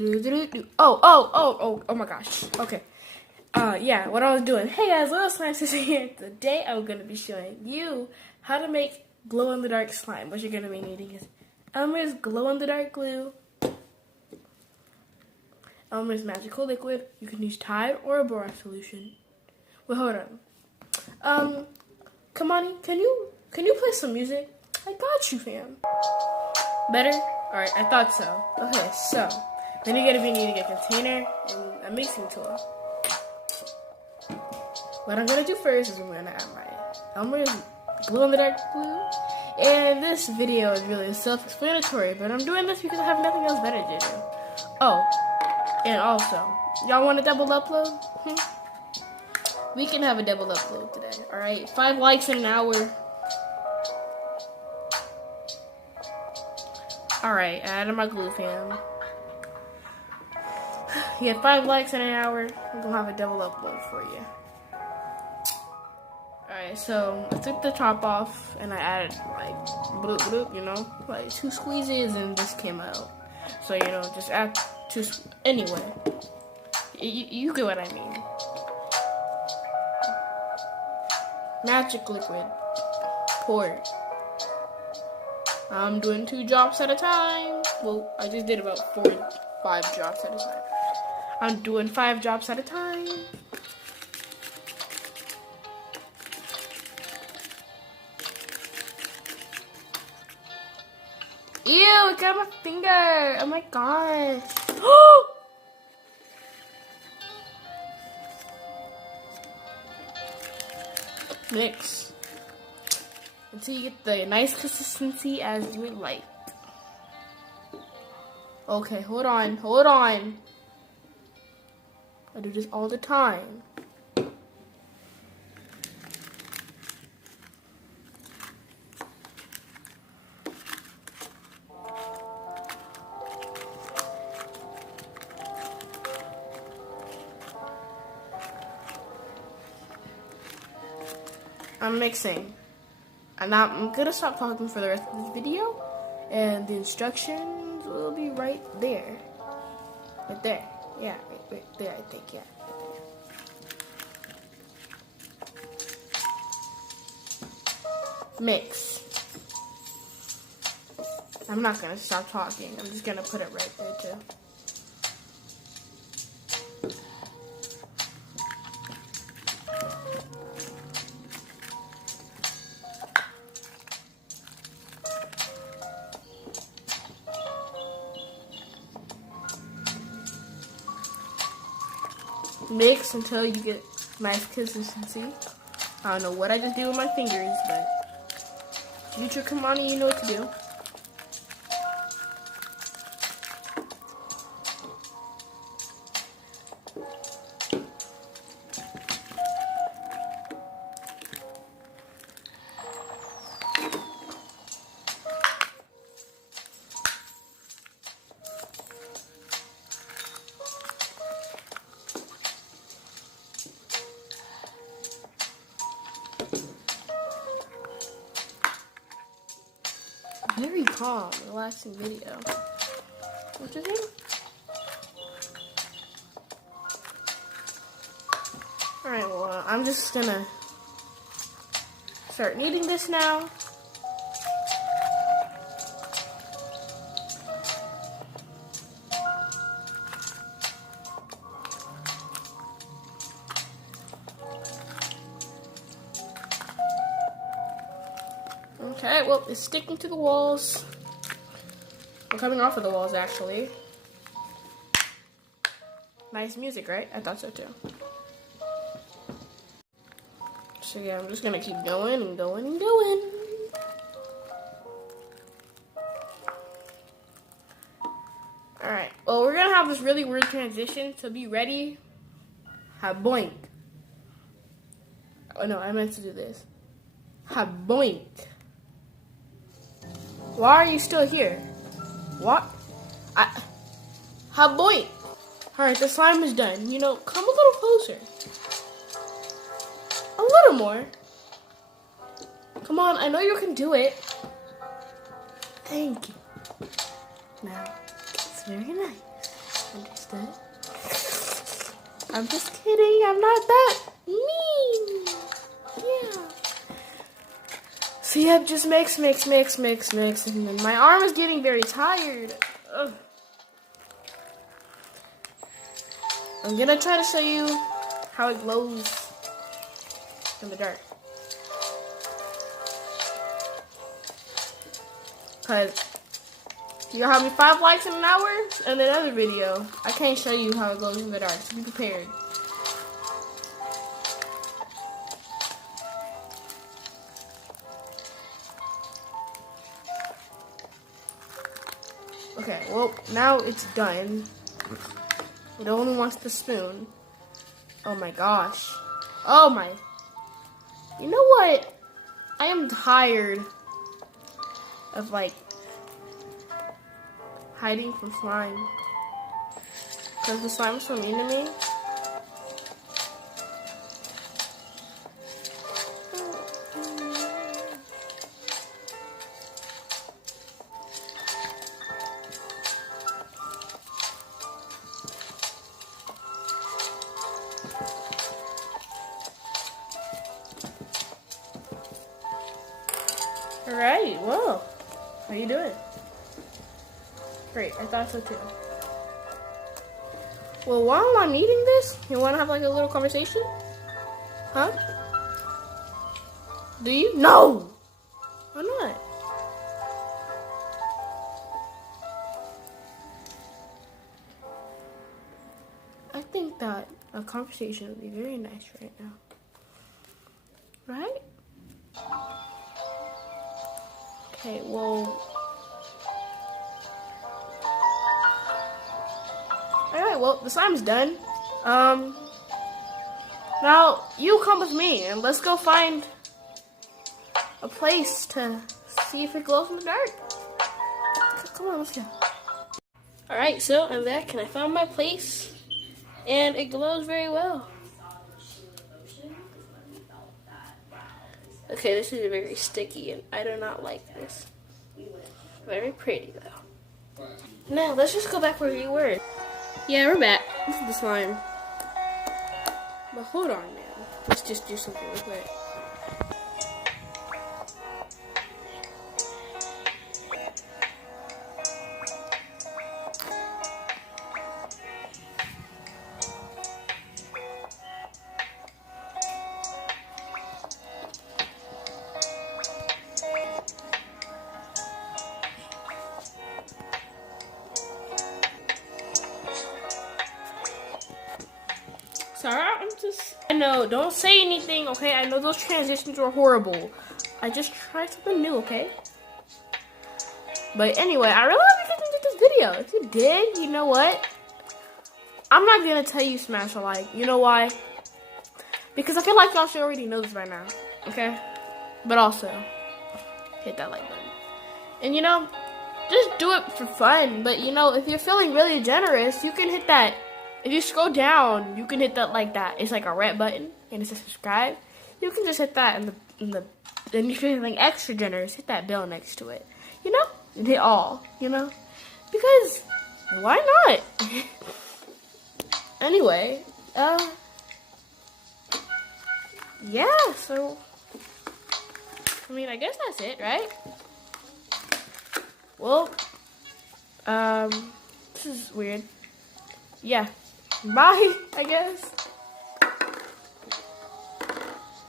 Oh my gosh. Okay. Yeah, what I was doing. Hey guys, Little Slime Sister here. Today I'm going to be showing you how to make glow-in-the-dark slime. What you're going to be needing is Elmer's glow-in-the-dark glue, Elmer's magical liquid. You can use Tide or a borax solution. Wait, hold on. Kamani, can you play some music? I got you, fam. Better? Alright, I thought so. Okay, so then you're going to be needing a container and a mixing tool. What I'm going to do first is I'm going to add my Elmer's glow-in-the-dark glue. And this video is really self-explanatory, but I'm doing this because I have nothing else better to do. Oh, and also, y'all want a double upload? We can have a double upload today, alright? 5 likes in an hour. Alright, added my glue, fam. You get 5 likes in an hour, I'm gonna have a double upload for you. Alright, so I took the top off and I added like bloop bloop, you know, like 2 squeezes and this came out. So, you know, just add 2, anyway. You get what I mean. Magic liquid. Pour it. I'm doing 2 drops at a time. Well, I just did about 5 drops at a time. I'm doing 5 drops at a time. Ew, it got my finger. Oh my gosh. Mix until you get the nice consistency as you would like. Okay, hold on. I do this all the time. I'm mixing. And I'm gonna stop talking for the rest of this video. And the instructions will be right there. Right there. Yeah, right there, I think, yeah. Mix. I'm not gonna stop talking. I'm just gonna put it right there, too. Mix until you get nice consistency. I don't know what I just did with my fingers, but future Kamani, you know what to do. Very calm, relaxing video. What you think? Alright, well, I'm just gonna start kneading this now. Okay, well, it's sticking to the walls. We're coming off of the walls, actually. Nice music, right? I thought so, too. So, yeah, I'm just gonna keep going and going and going. Alright, well, we're gonna have this really weird transition, so be ready. Ha-boink. Oh, no, I meant to do this. Ha-boink. Why are you still here? What? Ha-boink. Alright, the slime is done. You know, come a little closer. A little more. Come on, I know you can do it. Thank you. Now, it's very nice. missed it. I'm just kidding. I'm not that mean. Yeah. So yep, just mix. And then my arm is getting very tired. Ugh. I'm gonna try to show you how it glows in the dark. Cause you have me 5 likes in an hour and another video. I can't show you how it glows in the dark, so be prepared. Okay, well, now it's done. It only wants the spoon. Oh my gosh. Oh my. You know what? I am tired of like hiding from slime. Because the slime is so mean to me. Alright, well, how you doing? Great, I thought so too. Well, while I'm eating this, you want to have like a little conversation? Huh? Do you? No! Why not? I think that a conversation would be very nice right now. Right? Okay, well. Alright, well, the slime's done. Now, you come with me, and let's go find a place to see if it glows in the dark. Come on, let's go. Alright, so I'm back, and I found my place, and it glows very well. Okay, this is very sticky, and I do not like this. Very pretty, though. Now, let's just go back where we were. Yeah, we're back. This is the slime. But hold on, man. Let's just do something real quick. Sorry, I know, don't say anything, okay? I know those transitions were horrible. I just tried something new, okay? But anyway, I really hope you guys enjoyed this video. If you did, you know what? I'm not gonna tell you smash a like. You know why? Because I feel like y'all should already know this by now, okay? But also, hit that like button. And you know, just do it for fun. But you know, if you're feeling really generous, you can hit that. If you scroll down, you can hit that like that. It's like a red button, and it says subscribe. You can just hit that, and then if you're feeling extra generous, hit that bell next to it. You know, and hit all. You know, because why not? Anyway, yeah. So, I mean, I guess that's it, right? Well, this is weird. Yeah. Bye, I guess.